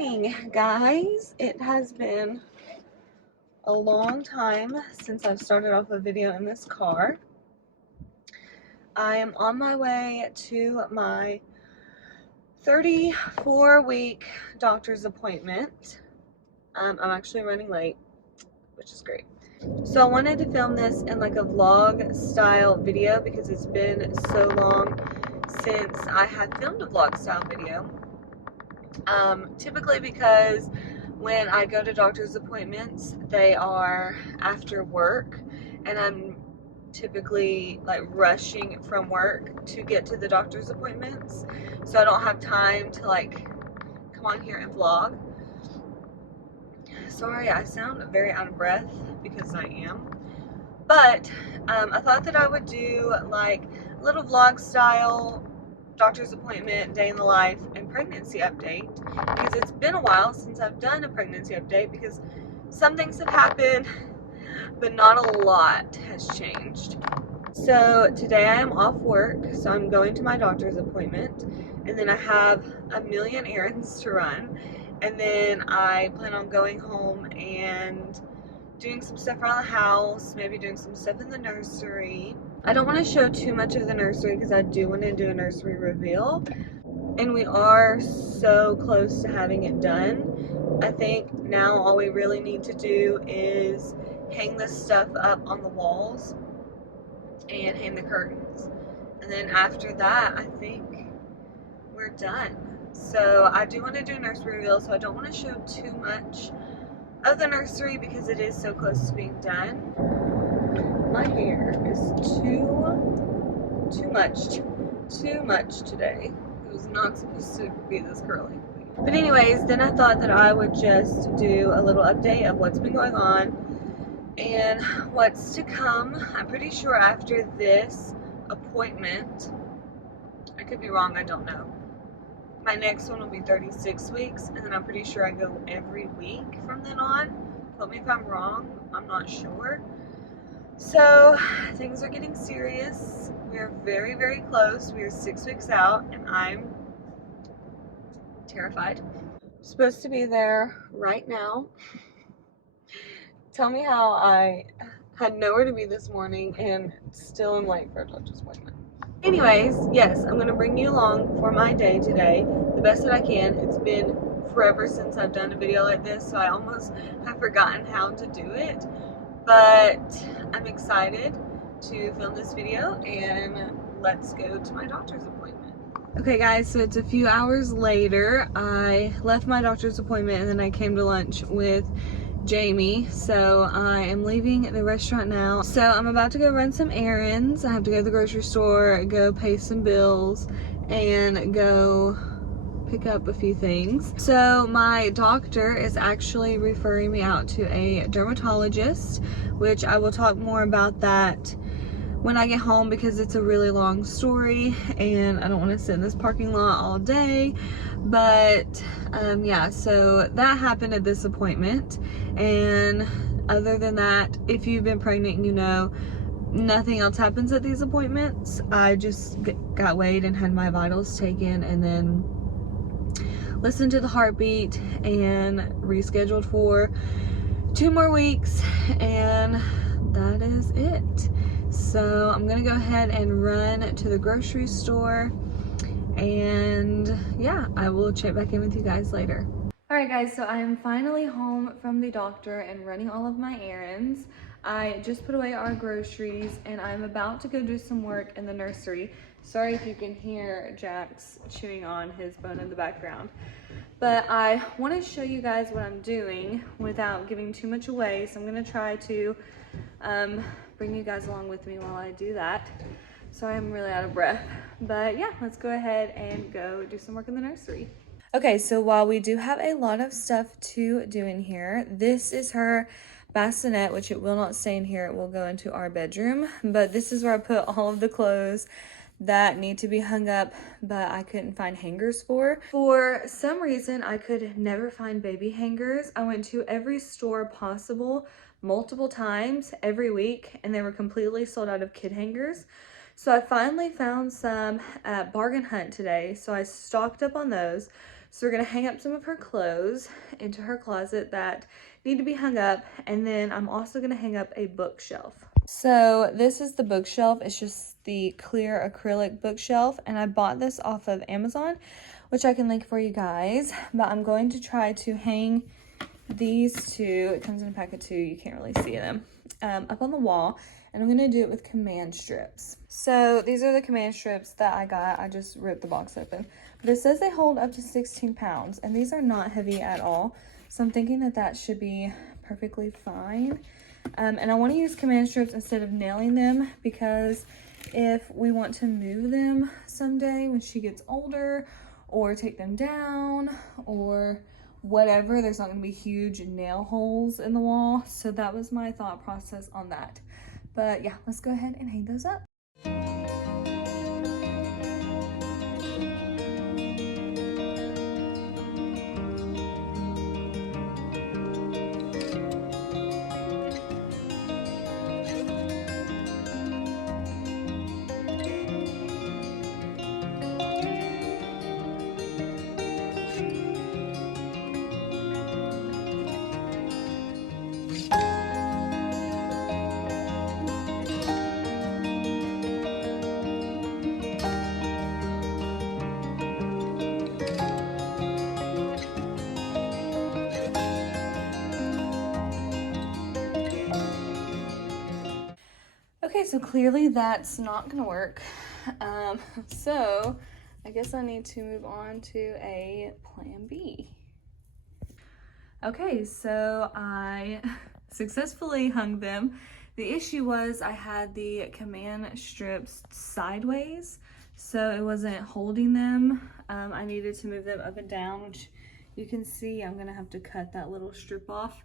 morning, guys. It has been a long time since I've started off a video in this car. I am on my way to my 34-week doctor's appointment. I'm actually running late, which is great. So I wanted to film this in like a vlog style video because it's been so long since I have filmed a vlog style video. Typically because when I go to doctor's appointments, they are after work, and I'm typically like rushing from work to get to the doctor's appointments, so I don't have time to like come on here and vlog. Sorry, I sound very out of breath because I am, but I thought that I would do like a little vlog style doctor's appointment, day in the life, and pregnancy update, because it's been a while since I've done a pregnancy update because some things have happened, but not a lot has changed. So today I am off work, so I'm going to my doctor's appointment, and then I have a million errands to run, and then I plan on going home and doing some stuff around the house, maybe doing some stuff in the nursery. I don't want to show too much of the nursery because I do want to do a nursery reveal, and we are so close to having it done. I think now all we really need to do is hang this stuff up on the walls and hang the curtains, and then after that I think we're done. So I do want to do a nursery reveal, so I don't want to show too much of the nursery because it is so close to being done. My hair is too much today. It was not supposed to be this curly. But anyways, then I thought that I would just do a little update of what's been going on and what's to come. I'm pretty sure after this appointment, I could be wrong, I don't know, my next one will be 36 weeks, and then I'm pretty sure I go every week from then on. Tell me if I'm wrong, I'm not sure. So things are getting serious. We are very, very close. We are 6 weeks out, and I'm terrified. I'm supposed to be there right now. Tell me how I had nowhere to be this morning and still am late for a doctor's appointment. Anyways, yes, I'm going to bring you along for my day today the best that I can. It's been forever since I've done a video like this, so I almost have forgotten how to do it. But I'm excited to film this video, and let's go to my doctor's appointment. Okay guys, so it's a few hours later. I left my doctor's appointment and then I came to lunch with Jamie, so I am leaving the restaurant now. So I'm about to go run some errands. I have to go to the grocery store, go pay some bills, and go pick up a few things. So my doctor is actually referring me out to a dermatologist, which I will talk more about that when I get home because it's a really long story and I don't want to sit in this parking lot all day. But yeah, so that happened at this appointment, and other than that, if you've been pregnant, you know nothing else happens at these appointments. I just got weighed and had my vitals taken, and then listened to the heartbeat and rescheduled for 2 more weeks, and that is it. So I'm gonna go ahead and run to the grocery store, and yeah, I will check back in with you guys later. Alright guys, so I am finally home from the doctor and running all of my errands. I just put away our groceries and I'm about to go do some work in the nursery. Sorry if you can hear Jax chewing on his bone in the background. But I want to show you guys what I'm doing without giving too much away, so I'm going to try to bring you guys along with me while I do that. Sorry, I'm really out of breath. But yeah, let's go ahead and go do some work in the nursery. Okay, so while we do have a lot of stuff to do in here, this is her bassinet, which it will not stay in here. It will go into our bedroom. But this is where I put all of the clothes that need to be hung up, but I couldn't find hangers for. For some reason, I could never find baby hangers. I went to every store possible multiple times every week, and they were completely sold out of kid hangers. So I finally found some at Bargain Hunt today, so I stocked up on those. So we're gonna hang up some of her clothes into her closet that need to be hung up, and then I'm also gonna hang up a bookshelf. So this is the bookshelf. It's just the clear acrylic bookshelf, and I bought this off of Amazon, which I can link for you guys. But I'm going to try to hang these two, it comes in a pack of 2, you can't really see them, up on the wall, and I'm gonna do it with command strips. So these are the command strips that I got. I just ripped the box open, but it says they hold up to 16 pounds, and these are not heavy at all, so I'm thinking that that should be perfectly fine. And I want to use command strips instead of nailing them, because if we want to move them someday when she gets older, or take them down, or whatever, there's not going to be huge nail holes in the wall. So that was my thought process on that. But yeah, let's go ahead and hang those up. Okay, so clearly that's not gonna work. So I guess I need to move on to a plan B. Okay, so I successfully hung them. The issue was I had the command strips sideways, so it wasn't holding them. I needed to move them up and down, which you can see I'm gonna have to cut that little strip off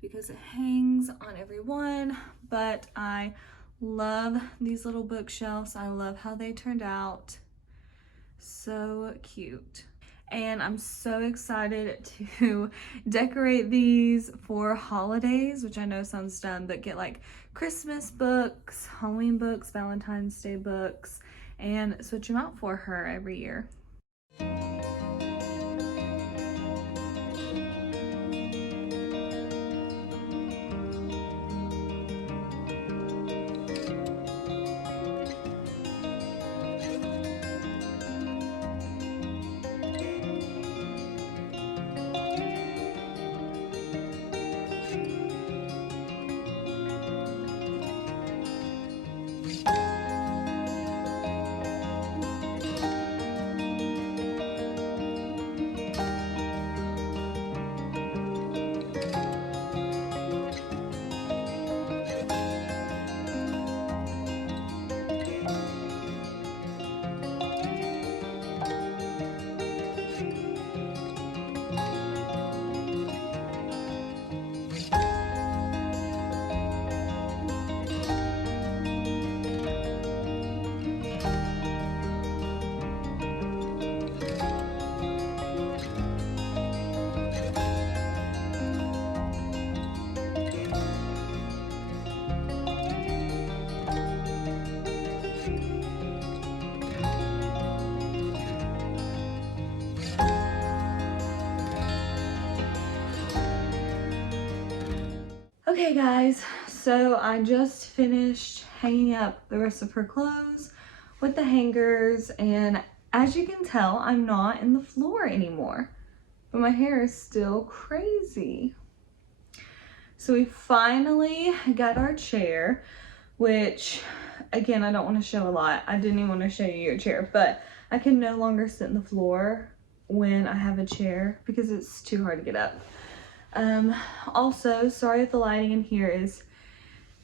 because it hangs on every one. But I love these little bookshelves. I love how they turned out. So cute. And I'm so excited to decorate these for holidays, which I know sounds dumb, but get like Christmas books, Halloween books, Valentine's Day books, and switch them out for her every year. Okay guys, so I just finished hanging up the rest of her clothes with the hangers, and as you can tell, I'm not in the floor anymore, but my hair is still crazy. So we finally got our chair, which again, I don't want to show a lot. I didn't even want to show you your chair, but I can no longer sit in the floor when I have a chair because it's too hard to get up. Also, sorry if the lighting in here is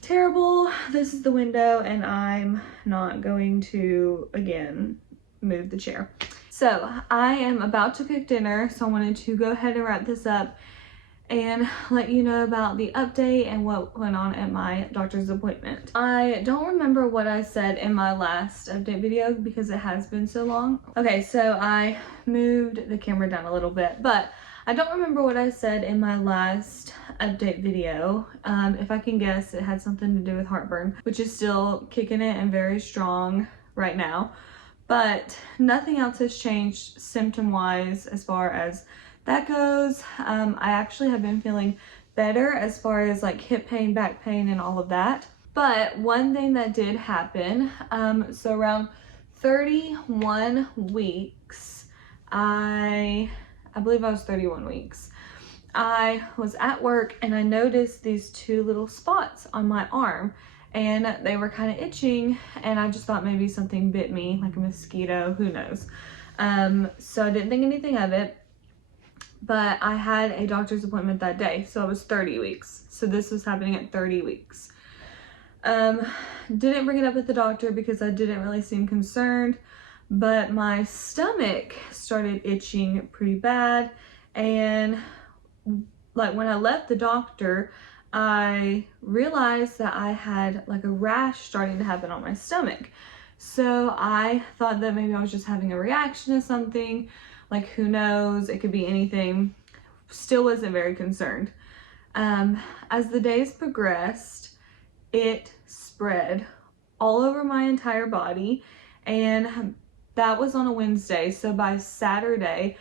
terrible. This is the window, and I'm not going to, again, move the chair. So I am about to cook dinner, so I wanted to go ahead and wrap this up and let you know about the update and what went on at my doctor's appointment. I don't remember what I said in my last update video because it has been so long. Okay, so I moved the camera down a little bit, but I don't remember what I said in my last update video. If I can guess, it had something to do with heartburn, which is still kicking it and very strong right now. But nothing else has changed symptom-wise as far as that goes. I actually have been feeling better as far as like hip pain, back pain, and all of that. But one thing that did happen, so around 31 weeks, I believe I was 31 weeks, I was at work and I noticed these two little spots on my arm, and they were kind of itching, and I just thought maybe something bit me, like a mosquito, who knows. So I didn't think anything of it, but I had a doctor's appointment that day, so I was 30 weeks. So this was happening at 30 weeks. Didn't bring it up with the doctor because I didn't really seem concerned, but my stomach started itching pretty bad, and like when I left the doctor, I realized that I had like a rash starting to happen on my stomach. So I thought that maybe I was just having a reaction to something, like who knows, it could be anything. Still wasn't very concerned. As the days progressed, it spread all over my entire body, and that was on a Wednesday. So by Saturday,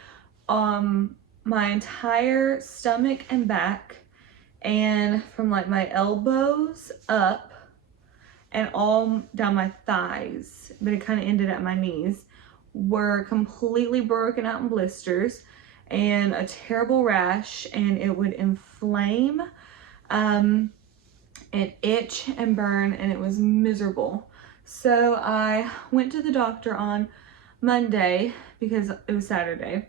my entire stomach and back, and from like my elbows up and all down my thighs, but it kind of ended at my knees, were completely broken out in blisters and a terrible rash, and it would inflame and itch and burn, and it was miserable. So I went to the doctor on Monday because it was Saturday,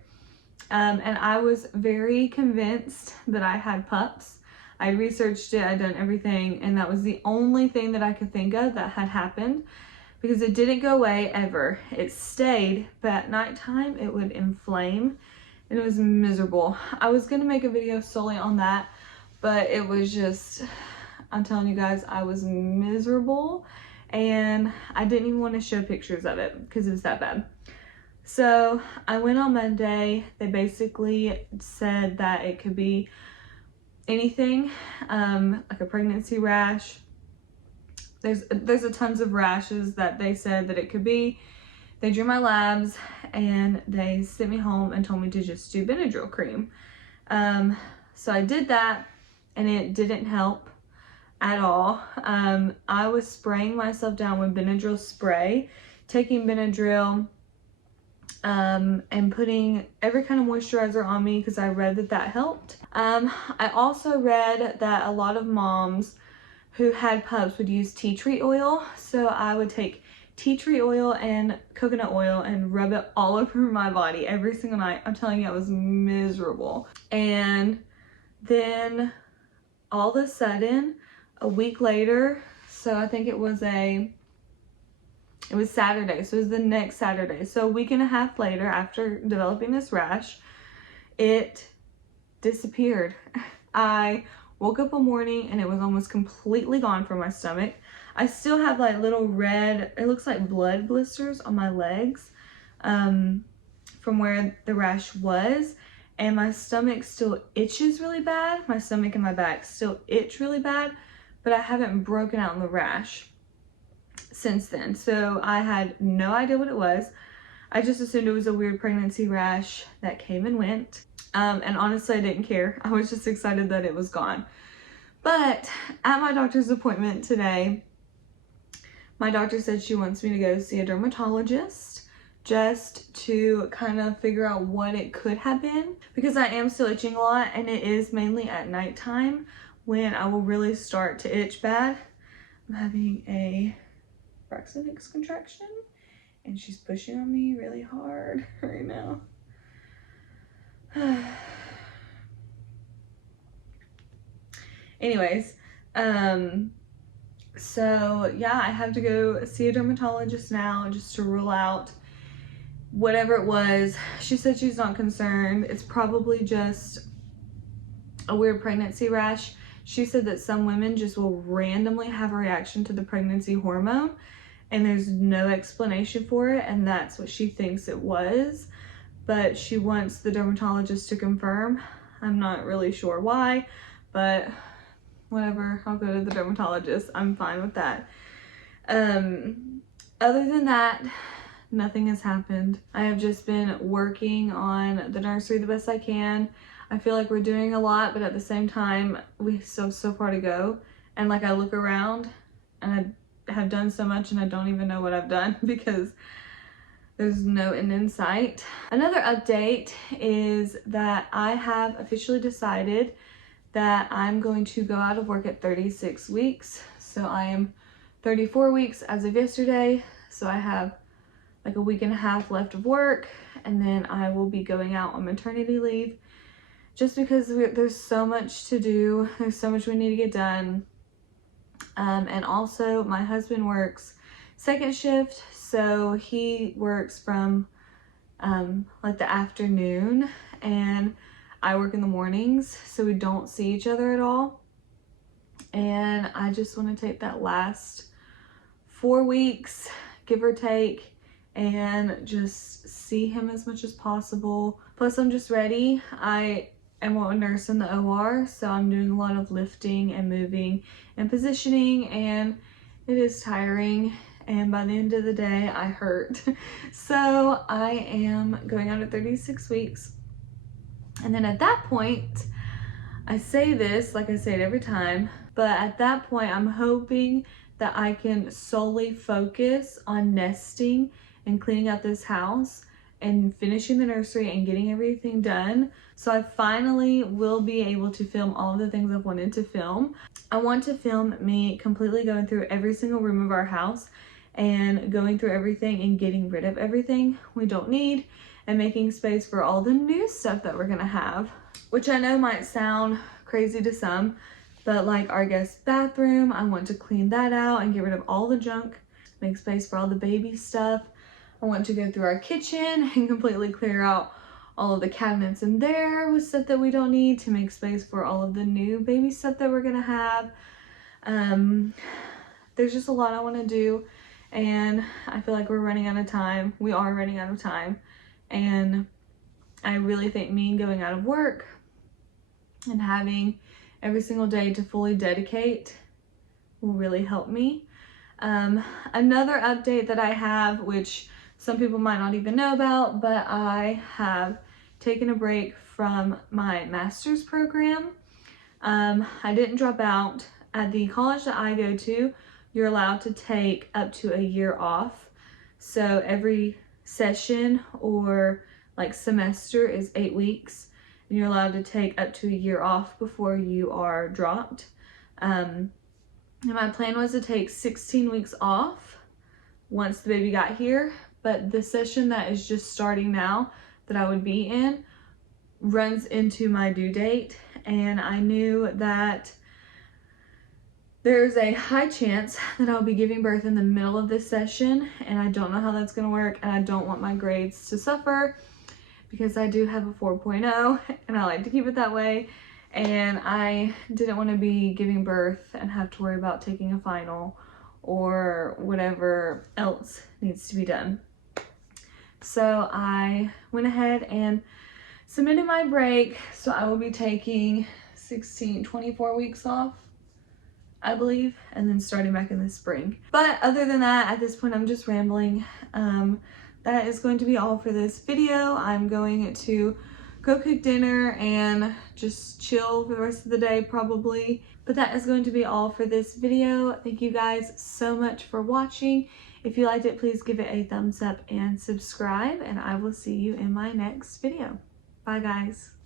and I was very convinced that I had PUPS. I researched it, I'd done everything, and that was the only thing that I could think of that had happened, because it didn't go away ever. It stayed, but at nighttime it would inflame, and it was miserable. I was gonna make a video solely on that, but it was just, I'm telling you guys, I was miserable, and I didn't even want to show pictures of it because it was that bad. So I went on Monday. They basically said that it could be anything, like a pregnancy rash. There's a tons of rashes that they said that it could be. They drew my labs and they sent me home and told me to just do Benadryl cream. So I did that, and it didn't help at all. I was spraying myself down with Benadryl spray, taking Benadryl, and putting every kind of moisturizer on me because I read that that helped. I also read that a lot of moms who had PUPS would use tea tree oil. So I would take tea tree oil and coconut oil and rub it all over my body every single night. I'm telling you, I was miserable. And then all of a sudden, a week later, so I think it was Saturday, so it was the next Saturday. So a week and a half later, after developing this rash, it disappeared. I woke up one morning and it was almost completely gone from my stomach. I still have like little red, it looks like blood blisters on my legs from where the rash was, and my stomach still itches really bad. My stomach and my back still itch really bad, but I haven't broken out in the rash since then. So I had no idea what it was. I just assumed it was a weird pregnancy rash that came and went. And honestly, I didn't care. I was just excited that it was gone. But at my doctor's appointment today, my doctor said she wants me to go see a dermatologist just to kind of figure out what it could have been, because I am still itching a lot, and it is mainly at nighttime when I will really start to itch bad. I'm having a Braxton's contraction, and she's pushing on me really hard right now. Anyways, so yeah, I have to go see a dermatologist now just to rule out whatever it was. She said she's not concerned. It's probably just a weird pregnancy rash. She said that some women just will randomly have a reaction to the pregnancy hormone, and there's no explanation for it, and that's what she thinks it was. But she wants the dermatologist to confirm. I'm not really sure why, but whatever, I'll go to the dermatologist. I'm fine with that. Other than that, nothing has happened. I have just been working on the nursery the best I can. I feel like we're doing a lot, but at the same time, we still have so far to go. And like I look around and I have done so much and I don't even know what I've done because there's no end in sight. Another update is that I have officially decided that I'm going to go out of work at 36 weeks. So I am 34 weeks as of yesterday. So I have like a week and a half left of work, and then I will be going out on maternity leave just because there's so much to do. There's so much we need to get done. And also my husband works second shift, so he works from like the afternoon, and I work in the mornings, so we don't see each other at all. And I just want to take that last 4 weeks, give or take, and just see him as much as possible. Plus I'm just ready. I am a nurse in the OR, so I'm doing a lot of lifting and moving and positioning, and it is tiring, and by the end of the day I hurt. So I am going out at 36 weeks, and then at that point, I say this like I say it every time, but at that point I'm hoping that I can solely focus on nesting and cleaning out this house and finishing the nursery and getting everything done. So I finally will be able to film all of the things I've wanted to film. I want to film me completely going through every single room of our house and going through everything and getting rid of everything we don't need and making space for all the new stuff that we're gonna have, which I know might sound crazy to some, but like our guest bathroom, I want to clean that out and get rid of all the junk, make space for all the baby stuff. I want to go through our kitchen and completely clear out all of the cabinets in there with stuff that we don't need to make space for all of the new baby stuff that we're gonna have. There's just a lot I want to do, and I feel like we're running out of time. We are running out of time, and I really think me going out of work and having every single day to fully dedicate will really help me. Another update that I have, which some people might not even know about, but I have taken a break from my master's program. I didn't drop out. At the college that I go to, you're allowed to take up to a year off. So every session or like semester is 8 weeks, and you're allowed to take up to a year off before you are dropped. And my plan was to take 16 weeks off once the baby got here, but the session that is just starting now that I would be in runs into my due date, and I knew that there's a high chance that I'll be giving birth in the middle of this session, and I don't know how that's gonna work, and I don't want my grades to suffer because I do have a 4.0 and I like to keep it that way, and I didn't want to be giving birth and have to worry about taking a final or whatever else needs to be done. So I went ahead and submitted my break, so I will be taking 24 weeks off, I believe, and then starting back in the spring. But other than that, at this point I'm just rambling. That is going to be all for this video. I'm going to go cook dinner and just chill for the rest of the day probably. But that is going to be all for this video. Thank you guys so much for watching. If you liked it, please give it a thumbs up and subscribe, and I will see you in my next video. Bye guys.